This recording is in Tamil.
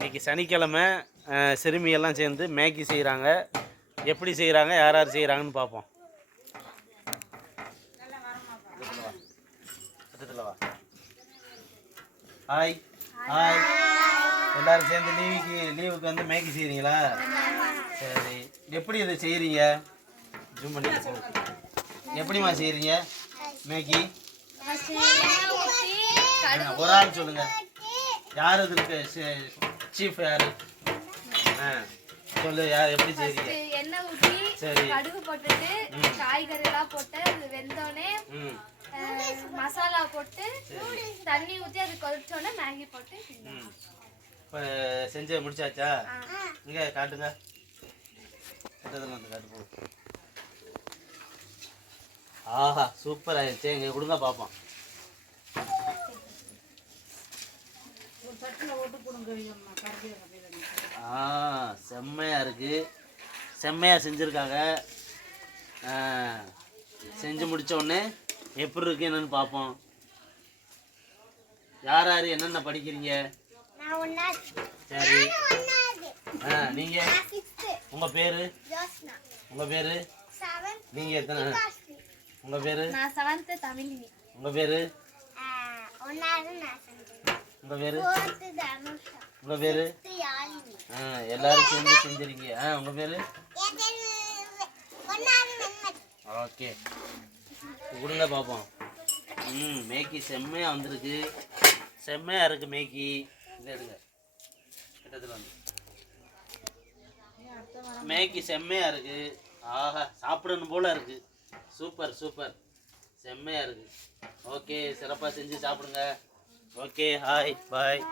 இன்றைக்கி சனிக்கிழமை சிறுமியெல்லாம் சேர்ந்து மேகி செய்கிறாங்க. எப்படி செய்கிறாங்க, யார் யார் செய்கிறாங்கன்னு பார்ப்போம். ஹாய் ஹாய், எல்லோரும் சேர்ந்து லீவுக்கு வந்து மேகி செய்கிறீங்களா? சரி, எப்படி இதை செய்கிறீங்க? ஜூம் பண்ணி எப்படிம்மா செய்கிறீங்க மேகி? ஒரு ஆள் சொல்லுங்கள், யார் இதுக்கு சீஃப் யார்? சொல்லு, யார் எப்படி செய்றீங்க? எண்ணெய் ஊற்றி கடுகு போட்டுட்டு காய்கறி எல்லாம் போட்டு அது வெந்தோடனே மசாலா போட்டு தண்ணி ஊற்றி அது கொதிச்சோடனே மேகி போட்டு இப்போ செஞ்சு முடிச்சாச்சா? இங்கே காட்டுங்க, காட்டு போ. ஆஹா, சூப்பர் ஆயிடுச்சு. இங்கே கொடுங்க பார்ப்போம். செம்மையாக இருக்குது, செம்மையாக செஞ்சுருக்காங்க. செஞ்சு முடித்த உடனே எப்படி இருக்கு என்னன்னு பார்ப்போம். யார் யார் என்னென்ன படிக்கிறீங்க? சரி, நீங்கள் உங்கள் பேர்? உங்கள் பேர்? நீங்கள் எத்தனை? உங்கள் பேர்? உங்கள் பேர்? உங்க பேரு? உங்க பேரு? எல்லாரும் சேர்ந்து செஞ்சிருக்கீங்க. உங்க பேரு? ஓகே, கொடுங்க பார்ப்போம். மேகி செம்மையா வந்திருக்கு, செம்மையா இருக்கு மேகி. இதை எடுங்க, கிட்டத்தில் வந்து மேகி செம்மையா இருக்கு. ஆஹா, சாப்பிடணும் போல இருக்கு. சூப்பர் சூப்பர், செம்மையா இருக்கு. ஓகே, சிறப்பாக செஞ்சு சாப்பிடுங்க. ஓகே, ஹாய், பாய்.